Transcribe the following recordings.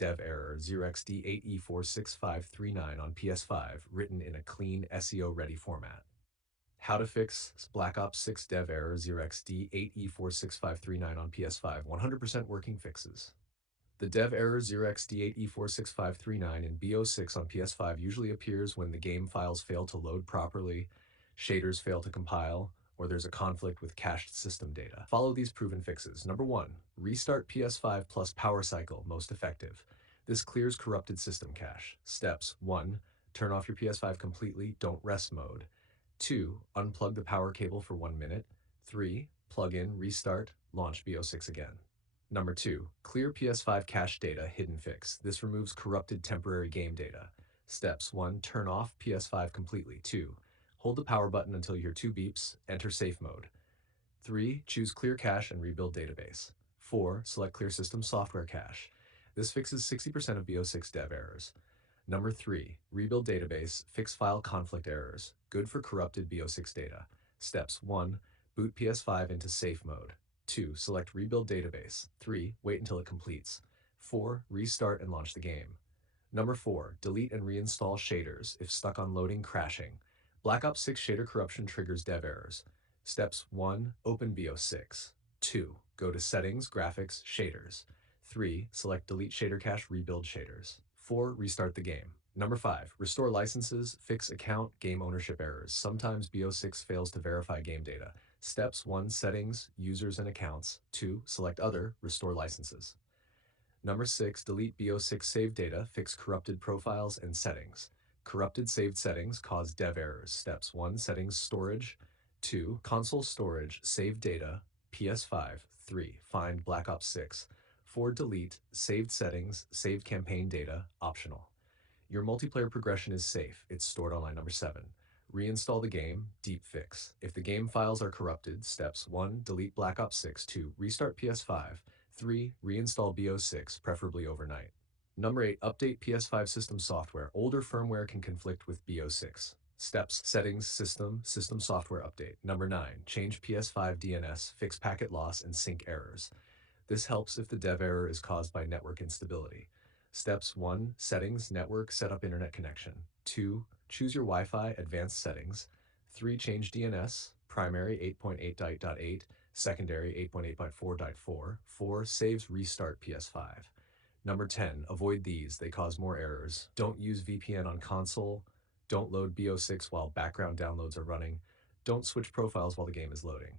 dev error 0xD8E46539 on PS5, written in a clean SEO-ready format. How to fix Black Ops 6 dev error 0xD8E46539 on PS5, 100% working fixes. The dev error 0xD8E46539 in BO6 on PS5 usually appears when the game files fail to load properly, shaders fail to compile, or there's a conflict with cached system data. Follow these proven fixes. Number 1. Restart PS5 plus power cycle, most effective. This clears corrupted system cache. Steps: 1. Turn off your PS5 completely, don't rest mode. 2. Unplug the power cable for 1 minute. 3. Plug in, restart, launch BO6 again. Number 2. Clear PS5 cache data, hidden fix. This removes corrupted temporary game data. Steps: 1. Turn off PS5 completely. 2. Hold the power button until you hear 2 beeps, enter safe mode. 3. Choose clear cache and rebuild database. 4. Select clear system software cache. This fixes 60% of BO6 dev errors. Number 3. Rebuild database, fix file conflict errors. Good for corrupted BO6 data. Steps: 1. Boot PS5 into safe mode. 2. Select rebuild database. 3. Wait until it completes. 4. Restart and launch the game. Number 4. Delete and reinstall shaders if stuck on loading crashing. Black Ops 6 shader corruption triggers dev errors. Steps: 1. Open BO6. 2. Go to Settings, Graphics, Shaders. 3. Select Delete Shader Cache, Rebuild Shaders. 4. Restart the game. Number 5. Restore licenses, fix account, game ownership errors. Sometimes BO6 fails to verify game data. Steps: 1. Settings, Users and Accounts. 2. Select Other, restore licenses. Number 6. Delete BO6 save data, fix corrupted profiles and settings. Corrupted saved settings cause dev errors. Steps: 1. Settings, Storage. 2. Console storage, save data, PS5. 3. Find Black Ops 6. 4. Delete saved settings, saved campaign data, optional. Your multiplayer progression is safe. It's stored online. Number 7. Reinstall the game, deep fix. If the game files are corrupted, steps: 1. Delete Black Ops 6. 2. Restart PS5. 3. Reinstall BO6, preferably overnight. Number 8. Update PS5 system software. Older firmware can conflict with BO6. Steps: Settings, System software update. Number 9. Change PS5 DNS, fix packet loss and sync errors. This helps if the dev error is caused by network instability. Steps: 1. Settings, Network, set up internet connection. 2. Choose your Wi-Fi, advanced settings. 3. Change DNS, primary 8.8.8, secondary 8.8.4.4. 4. Saves, restart PS5. Number 10. Avoid these, they cause more errors. Don't use VPN on console. Don't load BO6 while background downloads are running. Don't switch profiles while the game is loading.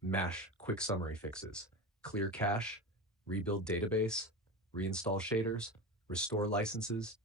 MASH quick summary fixes: clear cache, rebuild database, reinstall shaders, restore licenses,